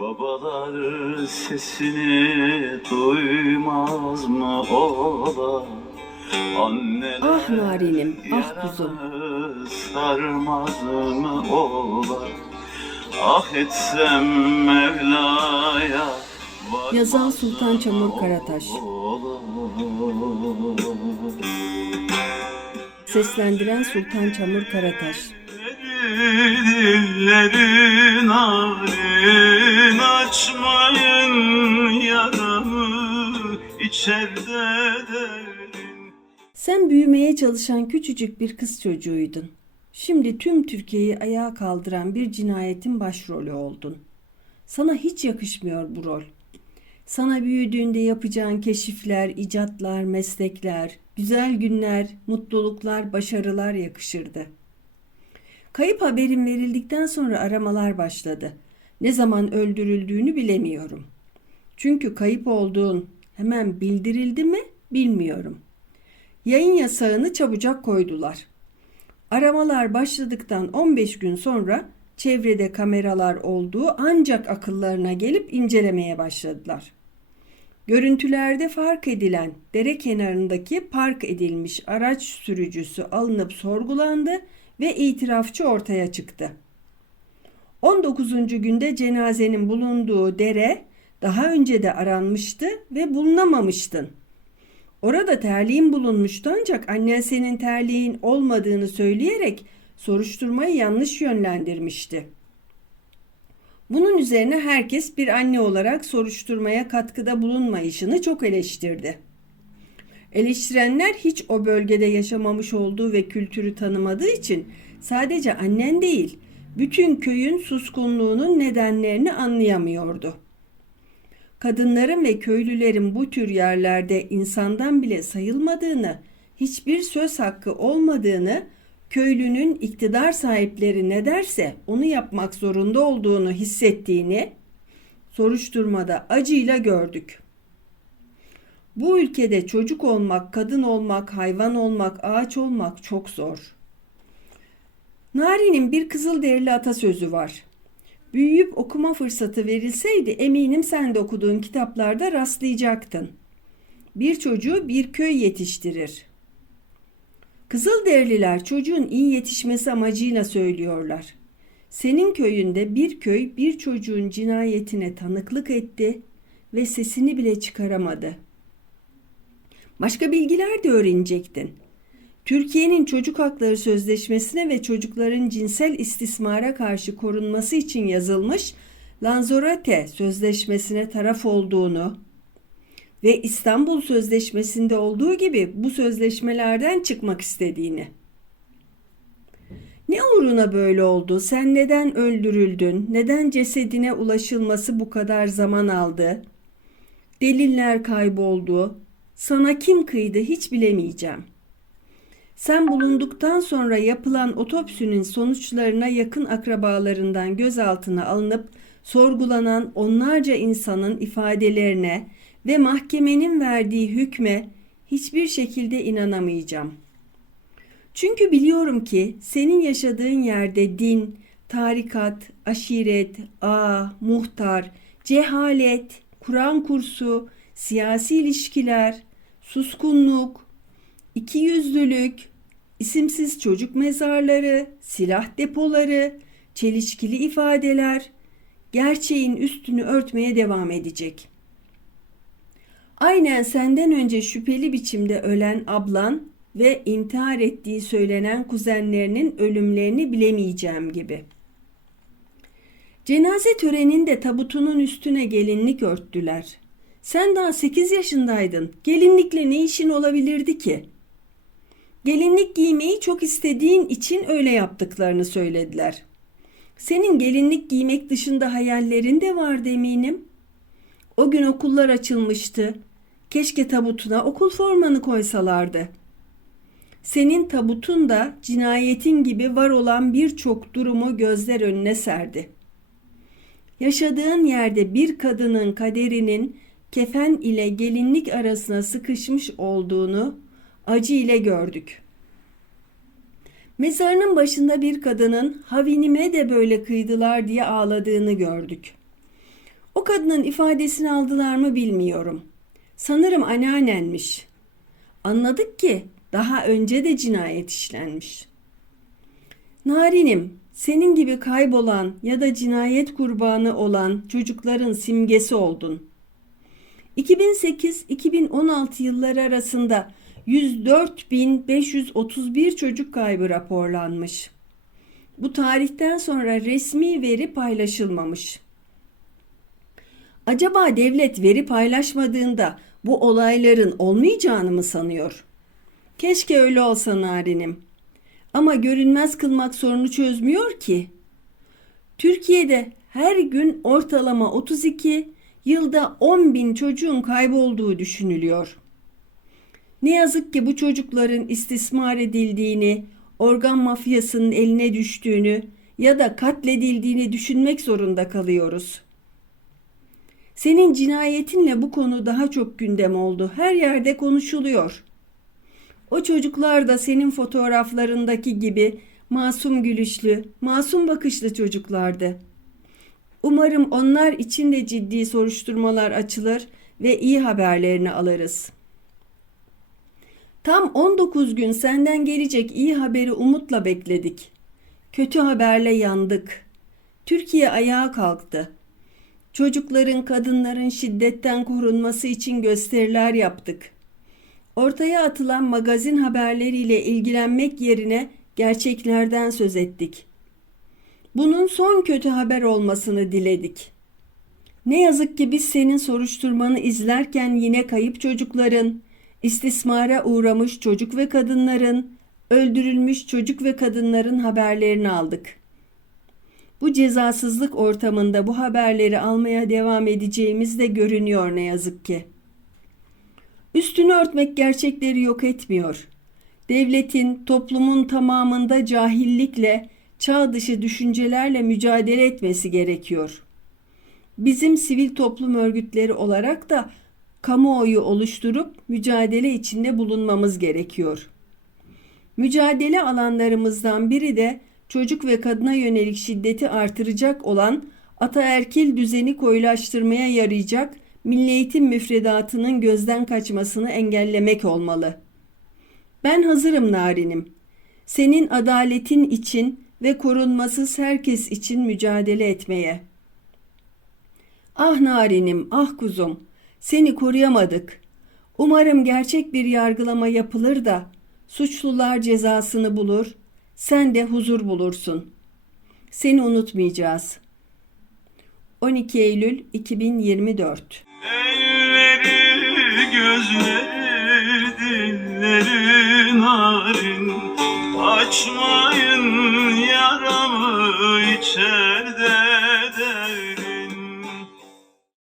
Babalar sesini duymaz mı ola? Anneler Ah narinim, ah kuzum. sarmaz mı ola? Ah etsem Mevla'ya Yazan Sultan Çamur Karataş. Seslendiren Sultan Çamur Karataş. Dillerin alin açmayın yaramı içeride. Sen büyümeye çalışan küçücük bir kız çocuğuydun. Şimdi tüm Türkiye'yi ayağa kaldıran bir cinayetin başrolü oldun. Sana hiç yakışmıyor bu rol. Sana büyüdüğünde yapacağın keşifler, icatlar, meslekler, güzel günler, mutluluklar, başarılar yakışırdı. Kayıp haberin verildikten sonra aramalar başladı. Ne zaman öldürüldüğünü bilemiyorum. Çünkü kayıp olduğun hemen bildirildi mi bilmiyorum. Yayın yasağını çabucak koydular. Aramalar başladıktan 15 gün sonra çevrede kameralar olduğu ancak akıllarına gelip incelemeye başladılar. Görüntülerde fark edilen dere kenarındaki park edilmiş araç sürücüsü alınıp sorgulandı ve itirafçı ortaya çıktı. 19. günde cenazenin bulunduğu dere daha önce de aranmıştı ve bulunamamıştın. Orada terliğin bulunmuştu ancak annen senin terliğin olmadığını söyleyerek soruşturmayı yanlış yönlendirmişti. Bunun üzerine herkes bir anne olarak soruşturmaya katkıda bulunmayışını çok eleştirdi. Eleştirenler hiç o bölgede yaşamamış olduğu ve kültürü tanımadığı için sadece annen değil, bütün köyün suskunluğunun nedenlerini anlayamıyordu. Kadınların ve köylülerin bu tür yerlerde insandan bile sayılmadığını, hiçbir söz hakkı olmadığını, köylünün iktidar sahipleri ne derse onu yapmak zorunda olduğunu hissettiğini soruşturmada acıyla gördük. Bu ülkede çocuk olmak, kadın olmak, hayvan olmak, ağaç olmak çok zor. Nari'nin bir Kızılderili atasözü var. Büyüyüp okuma fırsatı verilseydi eminim sen de okuduğun kitaplarda rastlayacaktın. Bir çocuğu bir köy yetiştirir. Kızılderililer çocuğun iyi yetişmesi amacıyla söylüyorlar. Senin köyünde bir köy bir çocuğun cinayetine tanıklık etti ve sesini bile çıkaramadı. Başka bilgiler de öğrenecektin. Türkiye'nin Çocuk Hakları Sözleşmesi'ne ve çocukların cinsel istismara karşı korunması için yazılmış Lanzarote Sözleşmesi'ne taraf olduğunu ve İstanbul Sözleşmesi'nde olduğu gibi bu sözleşmelerden çıkmak istediğini. Ne uğruna böyle oldu? Sen neden öldürüldün? Neden cesedine ulaşılması bu kadar zaman aldı? Deliller kayboldu. Sana kim kıydı hiç bilemeyeceğim. Sen bulunduktan sonra yapılan otopsinin sonuçlarına yakın akrabalarından gözaltına alınıp sorgulanan onlarca insanın ifadelerine ve mahkemenin verdiği hükme hiçbir şekilde inanamayacağım. Çünkü biliyorum ki senin yaşadığın yerde din, tarikat, aşiret, ağ, muhtar, cehalet, Kur'an kursu, siyasi ilişkiler, suskunluk, ikiyüzlülük, isimsiz çocuk mezarları, silah depoları, çelişkili ifadeler gerçeğin üstünü örtmeye devam edecek. Aynen senden önce şüpheli biçimde ölen ablan ve intihar ettiği söylenen kuzenlerinin ölümlerini bilemeyeceğim gibi. Cenaze töreninde tabutunun üstüne gelinlik örttüler. Sen daha 8 yaşındaydın. Gelinlikle ne işin olabilirdi ki? Gelinlik giymeyi çok istediğin için öyle yaptıklarını söylediler. Senin gelinlik giymek dışında hayallerin de vardı eminim. O gün okullar açılmıştı. Keşke tabutuna okul formanı koysalardı. Senin tabutun da cinayetin gibi var olan birçok durumu gözler önüne serdi. Yaşadığın yerde bir kadının kaderinin kefen ile gelinlik arasına sıkışmış olduğunu acı ile gördük. Mezarının başında bir kadının havinime de böyle kıydılar diye ağladığını gördük. O kadının ifadesini aldılar mı bilmiyorum. Sanırım anneannenmiş. Anladık ki daha önce de cinayet işlenmiş. Narinim, senin gibi kaybolan ya da cinayet kurbanı olan çocukların simgesi oldun. 2008-2016 yılları arasında 104.531 çocuk kaybı raporlanmış. Bu tarihten sonra resmi veri paylaşılmamış. Acaba devlet veri paylaşmadığında bu olayların olmayacağını mı sanıyor? Keşke öyle olsa Narinim. Ama görünmez kılmak sorunu çözmüyor ki. Türkiye'de her gün ortalama 32, yılda 10 bin çocuğun kaybolduğu düşünülüyor. Ne yazık ki bu çocukların istismar edildiğini, organ mafyasının eline düştüğünü ya da katledildiğini düşünmek zorunda kalıyoruz. Senin cinayetinle bu konu daha çok gündem oldu. Her yerde konuşuluyor. O çocuklar da senin fotoğraflarındaki gibi masum gülüşlü, masum bakışlı çocuklardı. Umarım onlar için de ciddi soruşturmalar açılır ve iyi haberlerini alırız. Tam 19 gün senden gelecek iyi haberi umutla bekledik. Kötü haberle yandık. Türkiye ayağa kalktı. Çocukların, kadınların şiddetten korunması için gösteriler yaptık. Ortaya atılan magazin haberleriyle ilgilenmek yerine gerçeklerden söz ettik. Bunun son kötü haber olmasını diledik. Ne yazık ki biz senin soruşturmanı izlerken yine kayıp çocukların, istismara uğramış çocuk ve kadınların, öldürülmüş çocuk ve kadınların haberlerini aldık. Bu cezasızlık ortamında bu haberleri almaya devam edeceğimiz de görünüyor ne yazık ki. Üstünü örtmek gerçekleri yok etmiyor. Devletin, toplumun tamamında cahillikle, çağ dışı düşüncelerle mücadele etmesi gerekiyor. Bizim sivil toplum örgütleri olarak da kamuoyu oluşturup mücadele içinde bulunmamız gerekiyor. Mücadele alanlarımızdan biri de çocuk ve kadına yönelik şiddeti artıracak olan ataerkil düzeni koyulaştırmaya yarayacak milli eğitim müfredatının gözden kaçmasını engellemek olmalı. Ben hazırım Narinim. Senin adaletin için ve korunmasız herkes için mücadele etmeye. Ah Narinim, ah kuzum, seni koruyamadık. Umarım gerçek bir yargılama yapılır da suçlular cezasını bulur, sen de huzur bulursun. Seni unutmayacağız. 12 Eylül 2024 Elleri, gözleri, dilleri narin Açmayın yaramı içe.